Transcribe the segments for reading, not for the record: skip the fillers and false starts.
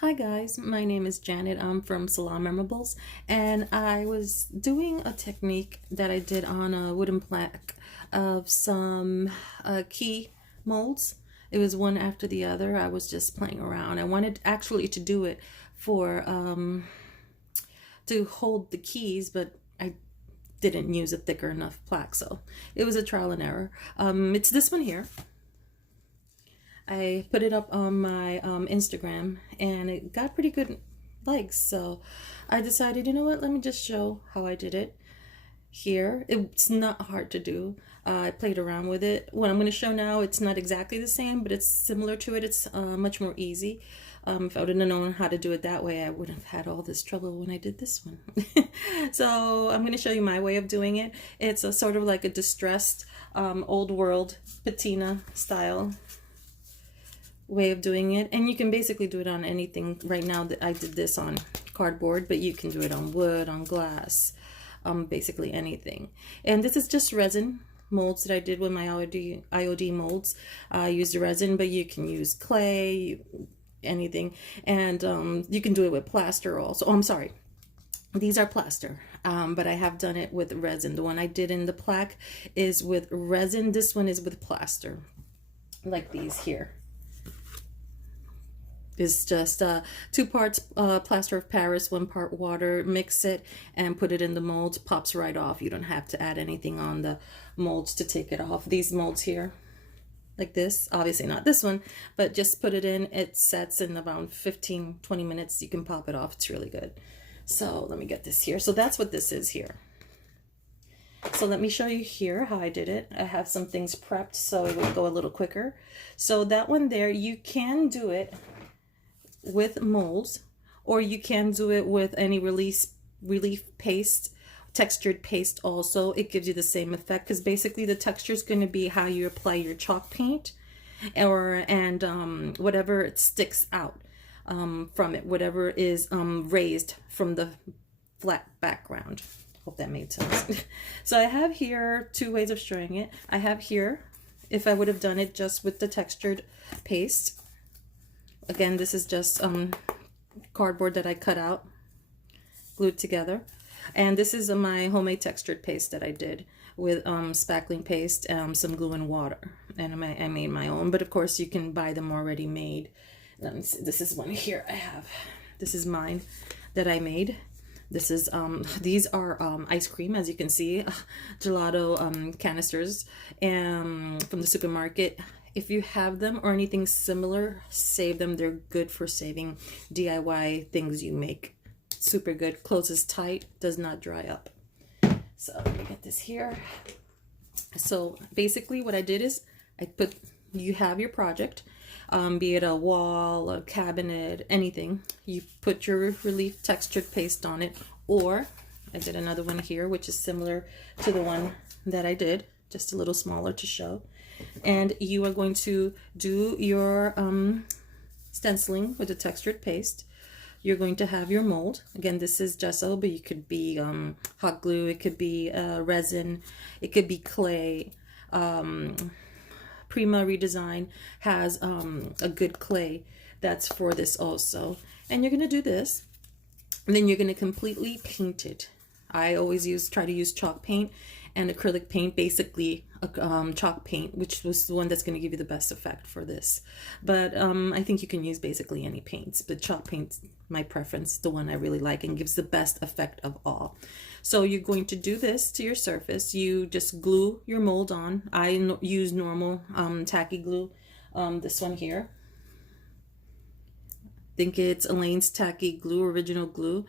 Hi guys, my name is Janet. I'm from Salon Memorables, and I was doing a technique that I did on a wooden plaque of some key molds. It was one after the other. I was just playing around. I wanted actually to do it for to hold the keys, but I didn't use a thicker enough plaque, so it was a trial and error. It's this one here. I put it up on my Instagram and it got pretty good likes. So I decided, you know what, let me just show how I did it here. It's not hard to do. I played around with it. What I'm going to show now, it's not exactly the same, but it's similar to it. It's much more easy. If I would have known how to do it that way, I wouldn't have had all this trouble when I did this one. So I'm going to show you my way of doing it. It's a sort of like a distressed old world patina style way of doing it, and you can basically do it on anything. Right now that I did this on cardboard, but you can do it on wood, on glass, basically anything. And this is just resin molds that I did with my IOD molds. I used resin, but you can use clay, anything, and you can do it with plaster also. Oh, I'm sorry, these are plaster, but I have done it with resin. The one I did in the plaque is with resin. This one is with plaster, like these here. Is just 2 parts plaster of Paris, 1 part water. Mix it and put it in the molds. Pops right off. You don't have to add anything on the molds to take it off. These molds here, like this, obviously not this one, but just put it in. It sets in about 15-20 minutes. You can pop it off. It's really good. So let me get this here. So that's what this is here. So let me show you here how I did it. I have some things prepped so it will go a little quicker. So that one there, you can do it with molds, or you can do it with any relief paste, textured paste also. It gives you the same effect because basically the texture is going to be how you apply your chalk paint, or whatever it sticks out from it, whatever is raised from the flat background. Hope that made sense. So I have here 2 ways of showing it. I have here, if I would have done it just with the textured paste. Again, this is just cardboard that I cut out, glued together. And this is my homemade textured paste that I did with spackling paste, some glue and water. And I made my own, but of course you can buy them already made. Let me see, this is one here I have. This is mine that I made. This is these are ice cream, as you can see, gelato canisters from the supermarket. If you have them or anything similar, save them. They're good for saving DIY things you make. Super good. Closes tight, does not dry up. So let me get this here. So basically what I did is you have your project, be it a wall, a cabinet, anything. You put your relief textured paste on it, or I did another one here, which is similar to the one that I did, just a little smaller to show. And you are going to do your stenciling with the textured paste. You're going to have your mold. Again, this is gesso, but it could be hot glue, it could be resin, it could be clay. Prima Redesign has a good clay that's for this also. And you're going to do this, and then you're going to completely paint it. I always try to use chalk paint and acrylic paint, basically chalk paint, which was the one that's going to give you the best effect for this. But I think you can use basically any paints, but chalk paint's my preference, the one I really like and gives the best effect of all. So you're going to do this to your surface. You just glue your mold on. I use normal tacky glue, this one here. I think it's Elaine's Tacky Glue, original glue.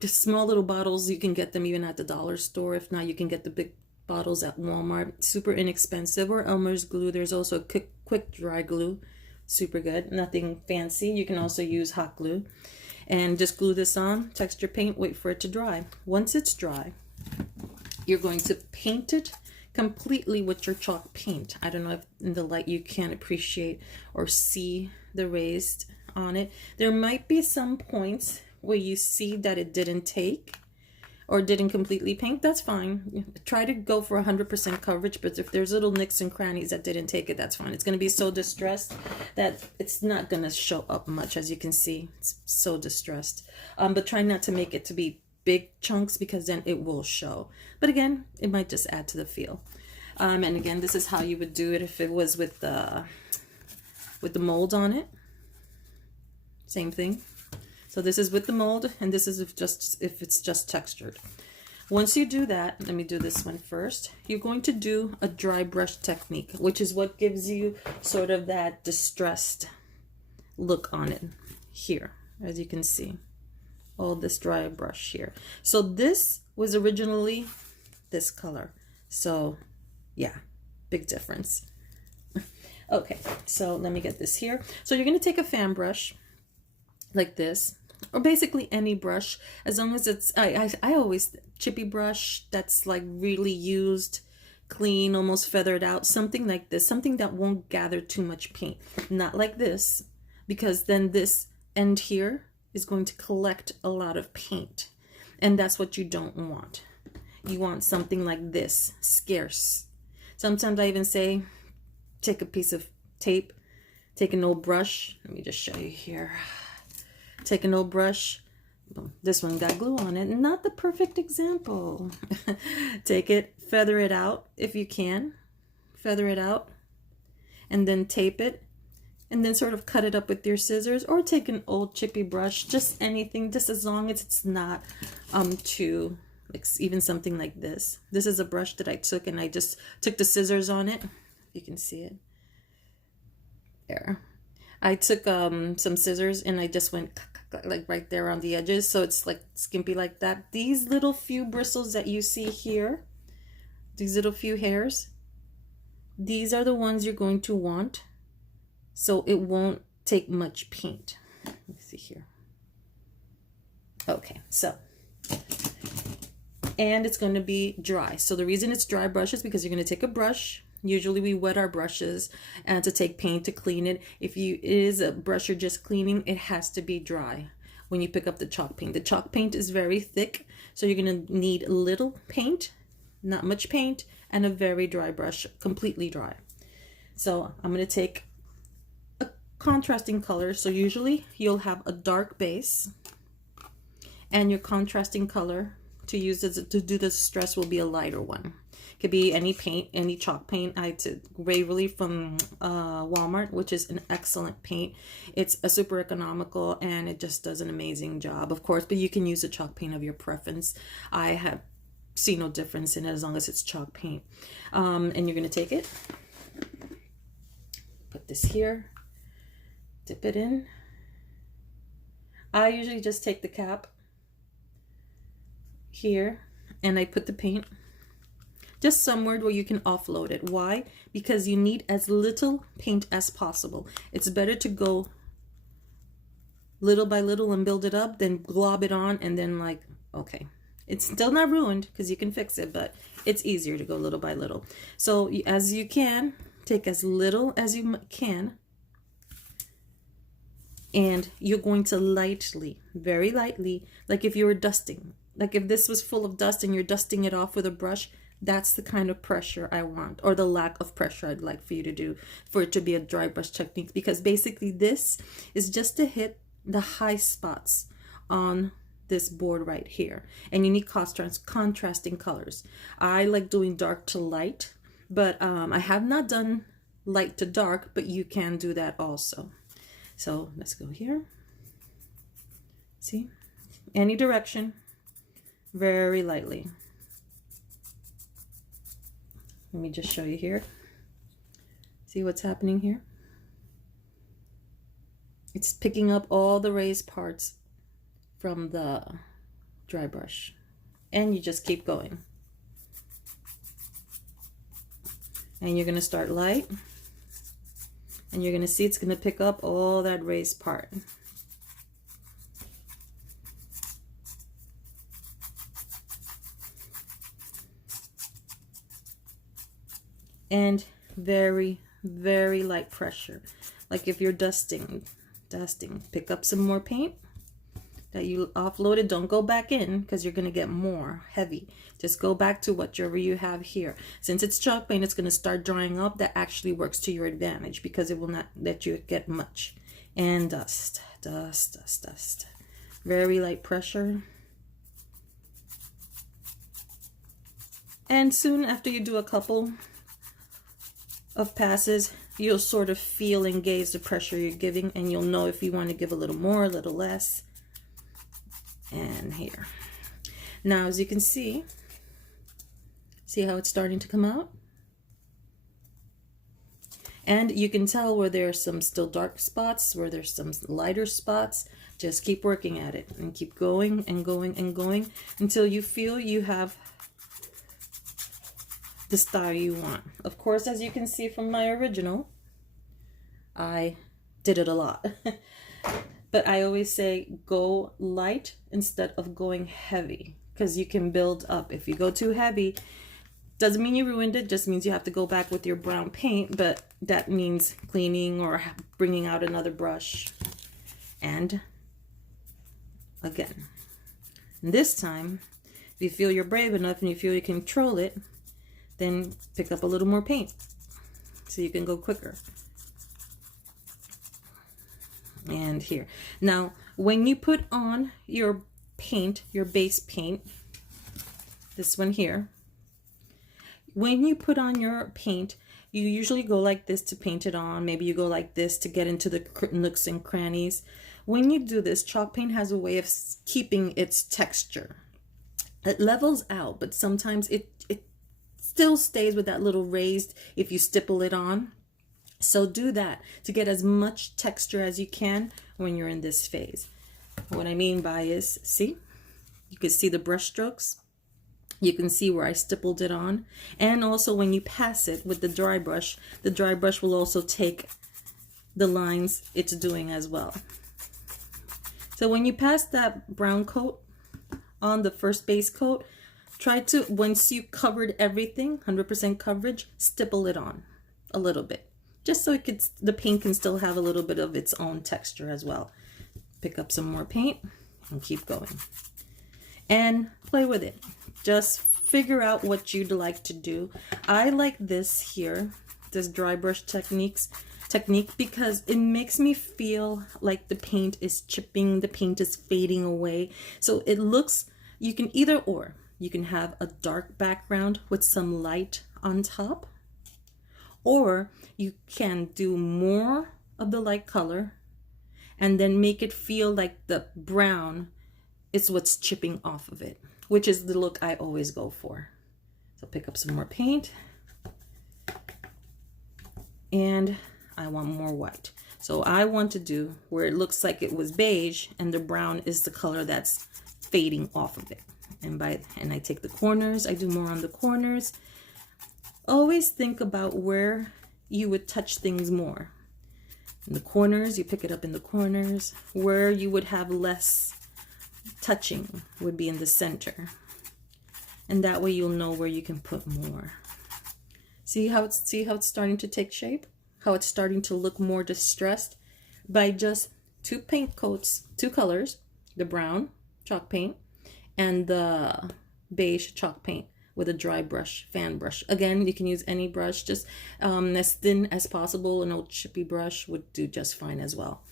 Just small little bottles, you can get them even at the dollar store. If not, you can get the big bottles at Walmart. Super inexpensive. Or Elmer's glue. There's also quick dry glue. Super good. Nothing fancy. You can also use hot glue. And just glue this on, texture paint, wait for it to dry. Once it's dry, you're going to paint it completely with your chalk paint. I don't know if in the light you can appreciate or see the raised on it. There might be some points where you see that it didn't take, or didn't completely paint, that's fine. Try to go for 100% coverage, but if there's little nicks and crannies that didn't take it, that's fine. It's going to be so distressed that it's not going to show up much. As you can see, it's so distressed. But try not to make it to be big chunks, because then it will show. But again, it might just add to the feel. And again, this is how you would do it if it was with the mold on it. Same thing. So this is with the mold, and this is if it's just textured. Once you do that, let me do this one first. You're going to do a dry brush technique, which is what gives you sort of that distressed look on it here, as you can see. All this dry brush here. So this was originally this color. So yeah, big difference. Okay, so let me get this here. So you're going to take a fan brush like this, or basically any brush, as long as it's, I always, chippy brush that's like really used, clean, almost feathered out, something like this, something that won't gather too much paint. Not like this, because then this end here is going to collect a lot of paint, and that's what you don't want. You want something like this, scarce. Sometimes I even say, take a piece of tape, take an old brush. Let me just show you here. Take an old brush. This one got glue on it. Not the perfect example. Take it, feather it out if you can. Feather it out. And then tape it. And then sort of cut it up with your scissors. Or take an old chippy brush. Just anything. Just as long as it's not too... like even something like this. This is a brush that I took, and I just took the scissors on it. You can see it. There. I took some scissors, and I just went like right there on the edges, so it's like skimpy like that. These little few bristles that you see here, these little few hairs, these are the ones you're going to want, so it won't take much paint. Let me see here. Okay, so, and it's going to be dry. So the reason it's dry brush is because you're going to take a brush. Usually we wet our brushes and to take paint to clean it. If it is a brush you're just cleaning, it has to be dry when you pick up the chalk paint. The chalk paint is very thick, so you're going to need little paint, not much paint, and a very dry brush, completely dry. So I'm going to take a contrasting color. So usually you'll have a dark base, and your contrasting color to use to do the stress will be a lighter one. Could be any paint, any chalk paint. I took Waverly from Walmart, which is an excellent paint. It's a super economical, and it just does an amazing job, of course, but you can use a chalk paint of your preference. I have seen no difference in it as long as it's chalk paint. And you're going to take it, put this here, dip it in. I usually just take the cap here, and I put the paint just somewhere where you can offload it. Why? Because you need as little paint as possible. It's better to go little by little and build it up than glob it on and then like, okay. It's still not ruined because you can fix it, but it's easier to go little by little. So as you can, take as little as you can, and you're going to lightly, very lightly, like if you were dusting, like if this was full of dust and you're dusting it off with a brush, that's the kind of pressure I want, or the lack of pressure I'd like for you to do, for it to be a dry brush technique, because basically this is just to hit the high spots on this board right here, and you need contrasting colors. I like doing dark to light, but I have not done light to dark, but you can do that also. So let's go here. See, any direction, very lightly. Let me just show you here. See what's happening here? It's picking up all the raised parts from the dry brush, and you just keep going. And you're going to start light, and you're going to see it's going to pick up all that raised part. And very, very light pressure. Like if you're dusting, pick up some more paint, that you offloaded, don't go back in because you're going to get more heavy. Just go back to whatever you have here. Since it's chalk paint, it's going to start drying up. That actually works to your advantage because it will not let you get much. And dust, dust, dust, dust. Very light pressure. And soon after you do a couple of passes, you'll sort of feel and gauge the pressure you're giving, and you'll know if you want to give a little more, a little less. And here. Now, as you can see how it's starting to come out? And you can tell where there's some still dark spots, where there's some lighter spots. Just keep working at it and keep going and going and going until you feel you have the style you want. Of course, as you can see from my original, I did it a lot. But I always say go light instead of going heavy, because you can build up. If you go too heavy, doesn't mean you ruined it, just means you have to go back with your brown paint, but that means cleaning or bringing out another brush. And again, and this time, if you feel you're brave enough and you feel you can control it, then pick up a little more paint so you can go quicker. And here. Now, when you put on your paint, your base paint, this one here, when you put on your paint, you usually go like this to paint it on. Maybe you go like this to get into the nooks and crannies. When you do this, chalk paint has a way of keeping its texture. It levels out, but sometimes it still stays with that little raised if you stipple it on. So do that to get as much texture as you can when you're in this phase. What I mean by is, see, you can see the brush strokes. You can see where I stippled it on. And also when you pass it with the dry brush will also take the lines it's doing as well. So when you pass that brown coat on the first base coat, try to, once you covered everything, 100% coverage, stipple it on a little bit. Just so the paint can still have a little bit of its own texture as well. Pick up some more paint and keep going. And play with it. Just figure out what you'd like to do. I like this here, this dry brush technique, because it makes me feel like the paint is chipping, the paint is fading away. So it looks, you can either or. You can have a dark background with some light on top, or you can do more of the light color and then make it feel like the brown is what's chipping off of it, which is the look I always go for. So pick up some more paint, and I want more white. So I want to do where it looks like it was beige and the brown is the color that's fading off of it. And I take the corners, I do more on the corners. Always think about where you would touch things more. In the corners, you pick it up in the corners. Where you would have less touching would be in the center. And that way you'll know where you can put more. See how it's starting to take shape? How it's starting to look more distressed by just two paint coats, two colors, the brown chalk paint and the beige chalk paint with a dry brush, fan brush. Again, you can use any brush, just as thin as possible. An old chippy brush would do just fine as well.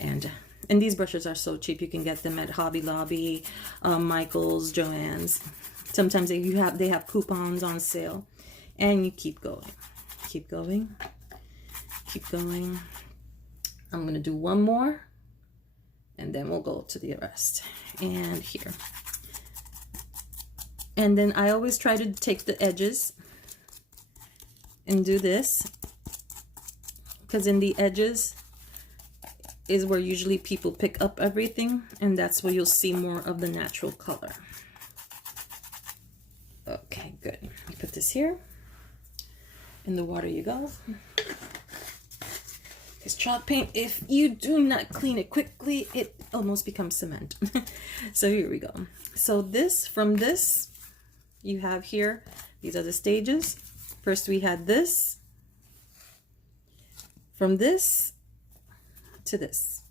And these brushes are so cheap. You can get them at Hobby Lobby, Michael's, Joann's. Sometimes they have coupons on sale. And you keep going. Keep going. Keep going. I'm going to do one more, and then we'll go to the rest. And here. And then I always try to take the edges and do this, because in the edges is where usually people pick up everything, and that's where you'll see more of the natural color. Okay, good. You put this here. In the water you go. This chalk paint, if you do not clean it quickly, it almost becomes cement. So here we go. So from this, you have here, these are the stages. First we had this, from this to this.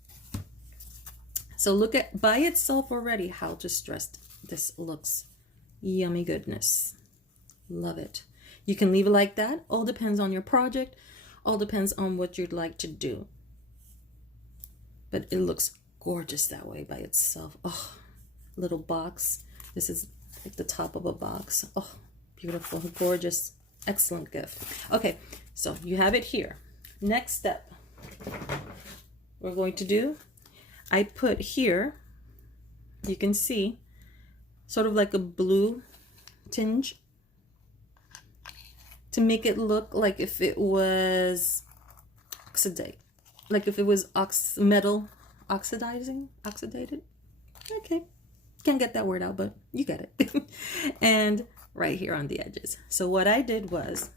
So look at by itself already how distressed this looks. Yummy goodness. Love it. You can leave it like that. All depends on your project. All depends on what you'd like to do. But it looks gorgeous that way by itself. Oh, little box. This is like the top of a box. Oh, beautiful, gorgeous, excellent gift. Okay, so you have it here. Next step we're going to do, I put here, you can see, sort of like a blue tinge to make it look like if it was oxidated. Okay, can't get that word out, but you get it. And right here on the edges. So what I did was,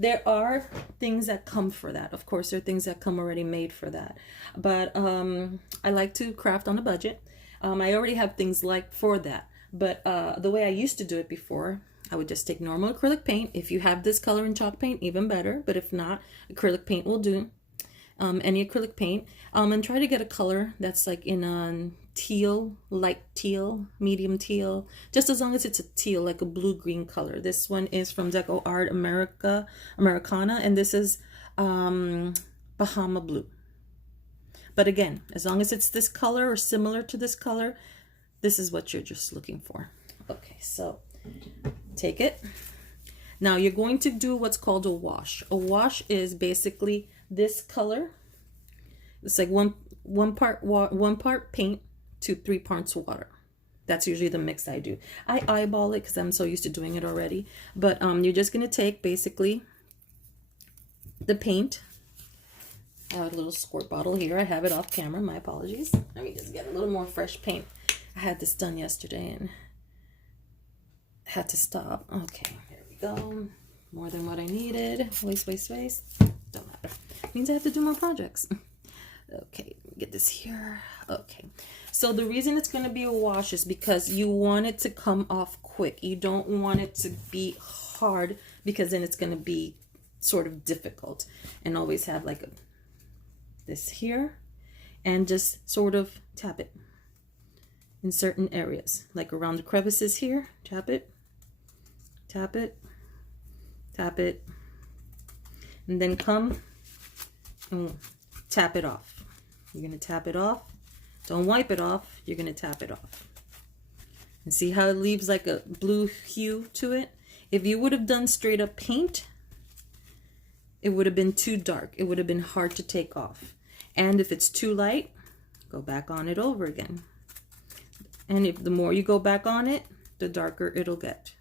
there are things that come for that. Of course, there are things that come already made for that. But I like to craft on a budget. I already have things like for that. But the way I used to do it before, I would just take normal acrylic paint. If you have this color in chalk paint, even better. But if not, acrylic paint will do. Any acrylic paint. And try to get a color that's like in a teal, light teal, medium teal. Just as long as it's a teal, like a blue-green color. This one is from Deco Art Americana. And this is Bahama Blue. But again, as long as it's this color or similar to this color, this is what you're just looking for. Okay, so take it. Now you're going to do what's called a wash. A wash is basically this color. It's like one part paint to 3 parts water. That's usually the mix I do. I eyeball it because I'm so used to doing it already. But you're just going to take basically the paint. I have a little squirt bottle here. I have it off camera. My apologies. Let me just get a little more fresh paint. I had this done yesterday and had to stop. Okay, here we go. More than what I needed. Waste. Don't matter. Means I have to do more projects. Okay, get this here. Okay, so the reason it's going to be a wash is because you want it to come off quick. You don't want it to be hard because then it's going to be sort of difficult. And always have like this here and just sort of tap it in certain areas, like around the crevices here. Tap it, tap it, tap it, and then come and tap it off. You're going to tap it off. Don't wipe it off. You're going to tap it off. And see how it leaves like a blue hue to it? If you would have done straight up paint, it would have been too dark. It would have been hard to take off. And if it's too light, go back on it over again. And if the more you go back on it, the darker it'll get.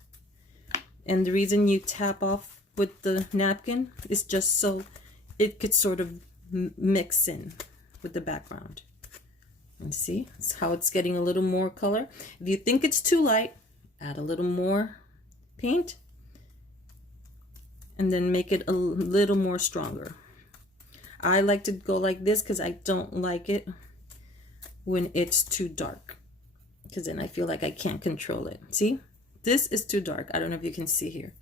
And the reason you tap off with the napkin is just so it could sort of mix in with the background. And see, that's how it's getting a little more color. If you think it's too light, add a little more paint and then make it a little more stronger. I like to go like this because I don't like it when it's too dark, because then I feel like I can't control it. See, this is too dark. I don't know if you can see here.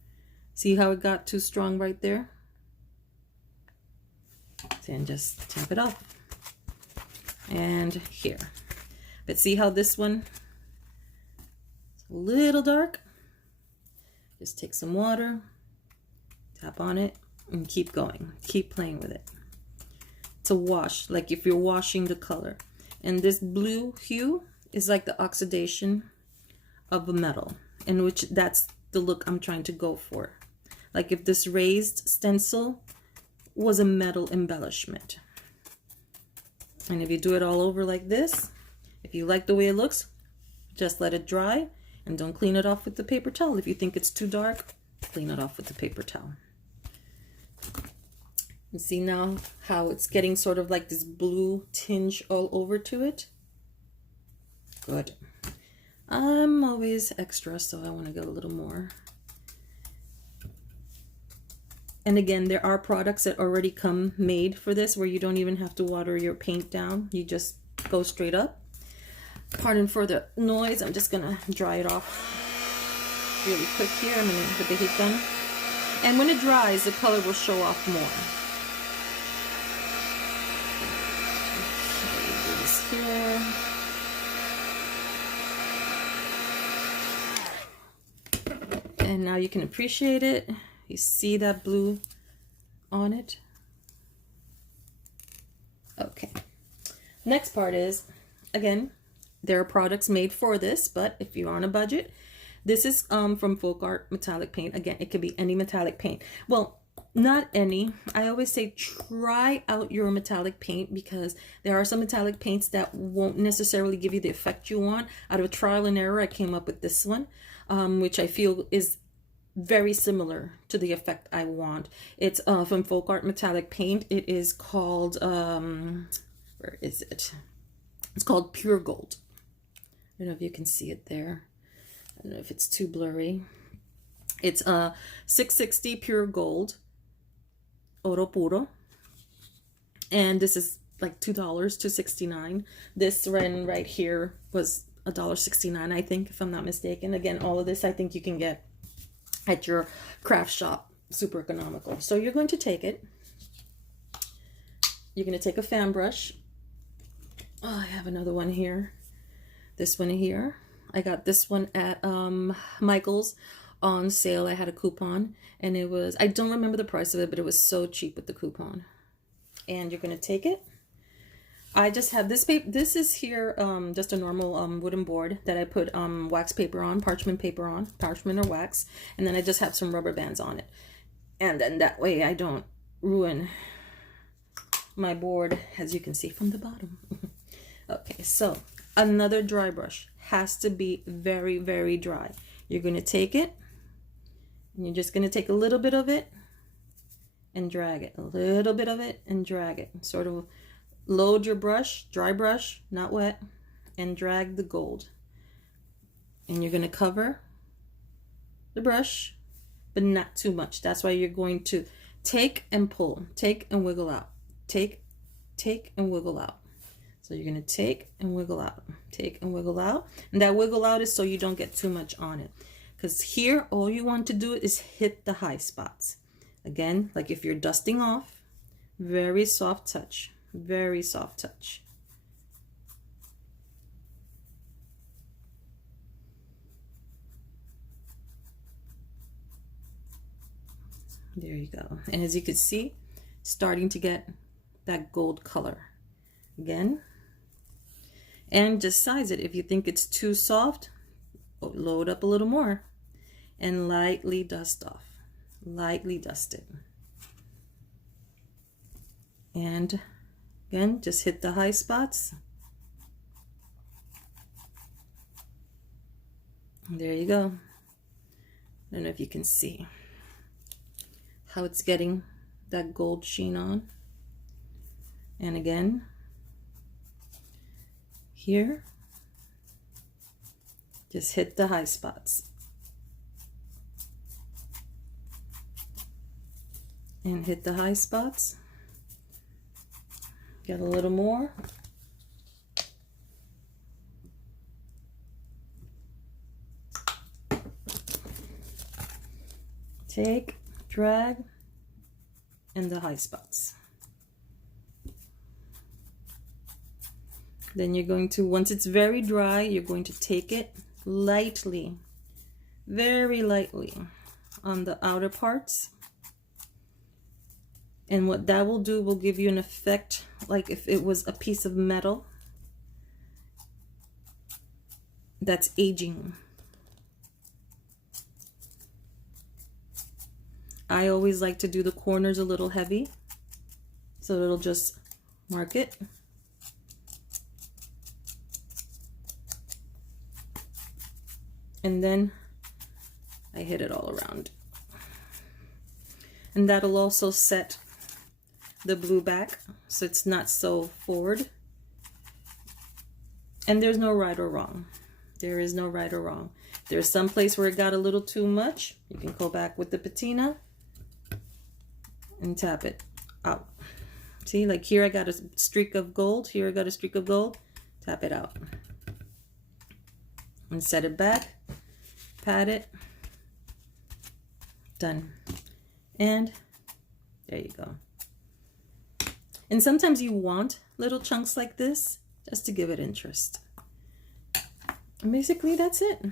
See how it got too strong right there? Then just tap it off. And here. But see how this one is a little dark? Just take some water, tap on it, and keep going. Keep playing with it. To wash, like if you're washing the color. And this blue hue is like the oxidation of a metal, in which that's the look I'm trying to go for. Like if this raised stencil was a metal embellishment. And if you do it all over like this, if you like the way it looks, just let it dry and don't clean it off with the paper towel. If you think it's too dark, clean it off with the paper towel. And see now how it's getting sort of like this blue tinge all over to it? Good. I'm always extra, so I want to get a little more. And again, there are products that already come made for this where you don't even have to water your paint down. You just go straight up. Pardon for the noise. I'm just going to dry it off really quick here. I'm going to put the heat gun. And when it dries, the color will show off more. Okay, do this here. And now you can appreciate it. You see that blue on it? Okay. Next part is, again, there are products made for this, but if you're on a budget, this is from Folk Art metallic paint. Again, it could be any metallic paint. Well, not any. I always say try out your metallic paint, because there are some metallic paints that won't necessarily give you the effect you want. Out of trial and error, I came up with this one, which I feel is very similar to the effect I want. It's from Folk Art metallic paint. It is called where is it? It's called Pure Gold. I don't know if you can see it there. I don't know if it's too blurry. It's 660 Pure Gold Oro Puro, and this is like $2, $2.69. This one right here was $1.69, I think, if I'm not mistaken. Again, all of this I think you can get at your craft shop, super economical. So you're going to take it. You're going to take a fan brush. Oh, I have another one here. This one here. I got this one at Michael's on sale. I had a coupon, and it was, I don't remember the price of it, but it was so cheap with the coupon. And you're going to take it. I just have this paper. This is here just a normal wooden board that I put wax paper on, parchment paper on, parchment or wax, and then I just have some rubber bands on it. And then that way I don't ruin my board, as you can see from the bottom. Okay, so another dry brush has to be very, very dry. You're going to take it, and you're just going to take a little bit of it and drag it, a little bit of it and drag it. Sort of load your brush, dry brush, not wet, and drag the gold. And you're going to cover the brush, but not too much. That's why you're going to take and pull, take and wiggle out, take and wiggle out. So you're going to take and wiggle out, take and wiggle out. And that wiggle out is so you don't get too much on it. Because here, all you want to do is hit the high spots. Again, like if you're dusting off, very soft touch, very soft touch. There you go. And as you can see, starting to get that gold color. Again, and just size it. If you think it's too soft, load up a little more and lightly dust off. Lightly dust it. And again, just hit the high spots. There you go. I don't know if you can see how it's getting that gold sheen on. And again, here, just hit the high spots. And hit the high spots. Get a little more. Take, drag, and the high spots. Then you're going to, once it's very dry, you're going to take it lightly, very lightly on the outer parts. And what that will do will give you an effect like if it was a piece of metal that's aging. I always like to do the corners a little heavy, so it'll just mark it. And then I hit it all around. And that'll also set the blue back so it's not so forward. And there's no right or wrong. There is no right or wrong. There's some place where it got a little too much. You can go back with the patina and tap it out. See, like here I got a streak of gold. Here I got a streak of gold. Tap it out. And set it back. Pat it. Done. And there you go. And sometimes you want little chunks like this just to give it interest. And basically that's it.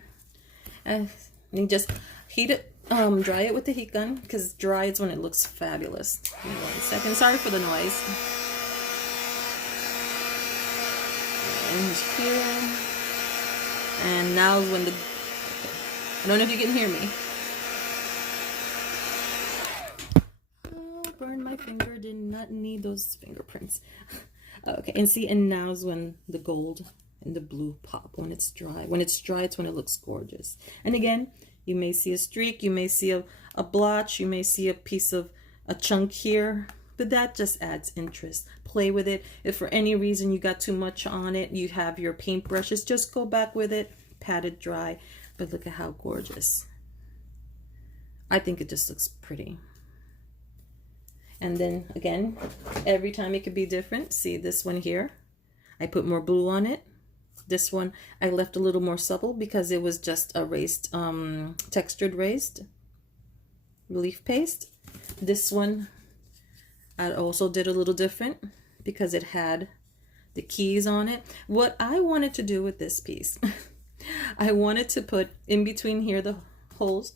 And you just, heat it, dry it with the heat gun, because dry is when it looks fabulous. Give me 1 second. Sorry for the noise. And here. And now is when the, I don't know if you can hear me. Oh, burned my finger. Did not need those fingerprints. Okay, and see, and now is when the gold and the blue pop, when it's dry. When it's dry, it's when it looks gorgeous. And again, you may see a streak, you may see a blotch, you may see a piece of a chunk here, but that just adds interest. Play with it. If for any reason you got too much on it, you have your paint brushes, just go back with it, pat it dry. But look at how gorgeous. I think it just looks pretty. And then again, every time it could be different. See this one here? I put more blue on it. This one I left a little more supple because it was just a raised, textured raised relief paste. This one I also did a little different because it had the keys on it. What I wanted to do with this piece, I wanted to put in between here the holes,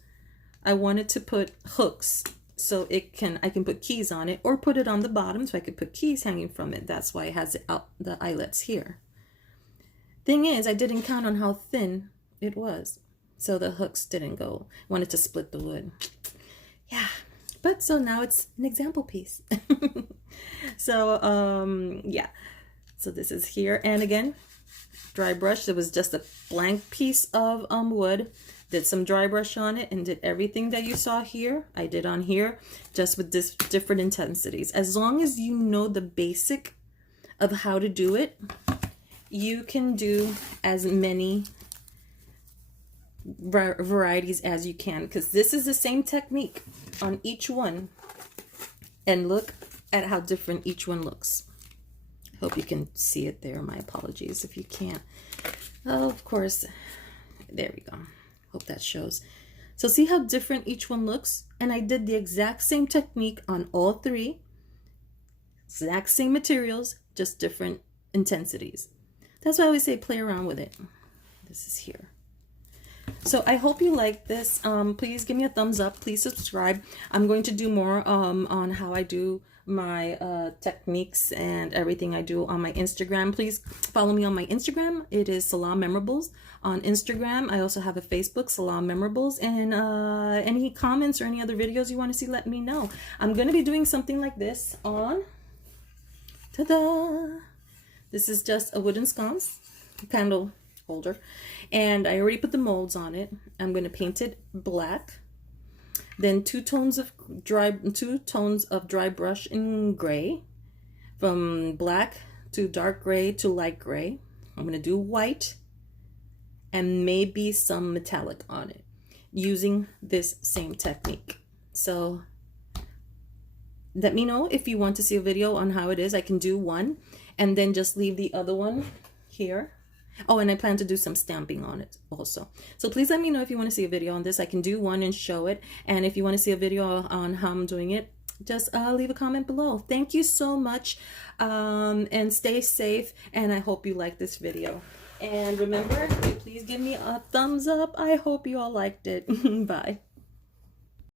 I wanted to put hooks so I can put keys on it, or put it on the bottom so I could put keys hanging from it. That's why it has the eyelets here. Thing is, I didn't count on how thin it was, so the hooks didn't go. Wanted to split the wood. Yeah, but so now it's an example piece. So yeah, so this is here, and again, dry brush. It was just a blank piece of wood. Did some dry brush on it and did everything that you saw here. I did on here, just with this different intensities. As long as you know the basic of how to do it, you can do as many varieties as you can, because this is the same technique on each one. And look at how different each one looks. I hope you can see it there. My apologies if you can't. Oh, of course. There we go. Hope that shows. So see how different each one looks? And I did the exact same technique on all three. Exact same materials, just different intensities. That's why I always say play around with it. This is here. So I hope you like this. Please give me a thumbs up. Please subscribe. I'm going to do more on how I do my techniques and everything I do on my Instagram. Please follow me on my Instagram. It is Salon Memorables on Instagram. I also have a Facebook, Salon Memorables. And any comments or any other videos you want to see, let me know. I'm going to be doing something like this on, ta-da! This is just a wooden sconce candle holder, and I already put the molds on it. I'm going to paint it black, then two tones of dry brush in gray, from black to dark gray to light gray. I'm going to do white and maybe some metallic on it using this same technique. So let me know if you want to see a video on how it is. I can do one and then just leave the other one here. Oh, and I plan to do some stamping on it also. So please let me know if you want to see a video on this. I can do one and show it. And if you want to see a video on how I'm doing it, just leave a comment below. Thank you so much, and stay safe. And I hope you like this video. And remember, please give me a thumbs up. I hope you all liked it. Bye.